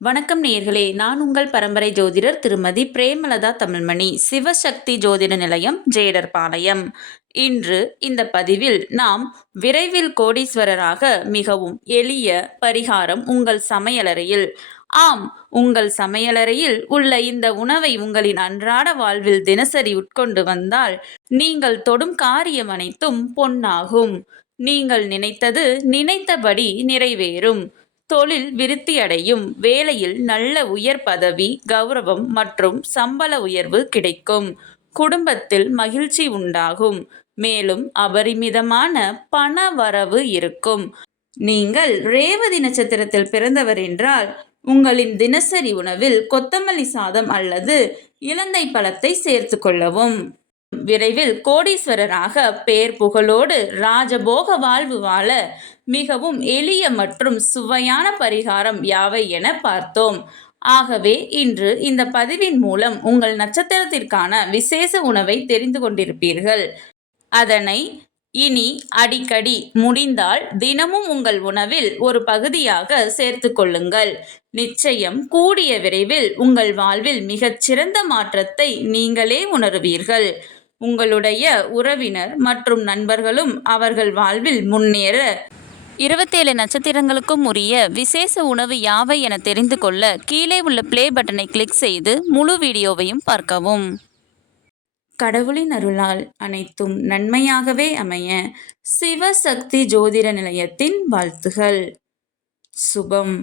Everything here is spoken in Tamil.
வணக்கம் நேயர்களே, நான் உங்கள் பரம்பரை ஜோதிடர் திருமதி பிரேமலதா தமிழ்மணி, சிவசக்தி ஜோதிட நிலையம், ஜேடர்பாளையம். இன்று இந்த பதிவில் நாம் விரைவில் கோடீஸ்வரராக மிகவும் எளிய பரிகாரம் உங்கள் சமையலறையில். ஆம், உங்கள் சமையலறையில் உள்ள இந்த உணவை உங்களின் அன்றாட வாழ்வில் தினசரி உட்கொண்டு வந்தால் நீங்கள் தொடும் காரியம் அனைத்தும் பொன்னாகும். நீங்கள் நினைத்தது நினைத்தபடி நிறைவேறும். தொழில் விருத்தியடையும். வேலையில் நல்ல உயர் பதவி, கௌரவம் மற்றும் சம்பள உயர்வு கிடைக்கும். குடும்பத்தில் மகிழ்ச்சி உண்டாகும். மேலும் அபரிமிதமான பண வரவு இருக்கும். நீங்கள் ரேவதி நட்சத்திரத்தில் பிறந்தவர் என்றால் உங்களின் தினசரி உணவில் கொத்தமல்லி சாதம் அல்லது இலந்தை பழத்தை சேர்த்து கொள்ளவும். விரைவில் கோடீஸ்வரராக பேர் புகழோடு ராஜபோக வாழ்வு வாழ மிகவும் எளிய மற்றும் சுவையான பரிகாரம் யாவை என பார்த்தோம். ஆகவே இன்று இந்த பதிவின் மூலம் உங்கள் நட்சத்திரத்திற்கான விசேஷ உணவை தெரிந்து கொண்டிருப்பீர்கள். அதனை இனி அடிக்கடி முடிந்தால் தினமும் உங்கள் உணவில் ஒரு பகுதியாக சேர்த்து கொள்ளுங்கள். நிச்சயம் கூடிய விரைவில் உங்கள் வாழ்வில் மிகச்சிறந்த மாற்றத்தை நீங்களே உணருவீர்கள். உங்களுடைய உறவினர் மற்றும் நண்பர்களும் அவர்கள் வாழ்வில் முன்னேற 27 நட்சத்திரங்களுக்கும் உரிய விசேஷ உணவு யாவை என தெரிந்து கொள்ள கீழே உள்ள ப்ளே பட்டனை கிளிக் செய்து முழு வீடியோவையும் பார்க்கவும். கடவுளின் அருளால் அனைத்தும் நன்மையாகவே அமைய சிவசக்தி ஜோதிட நிலையத்தின் வாழ்த்துகள். சுபம்.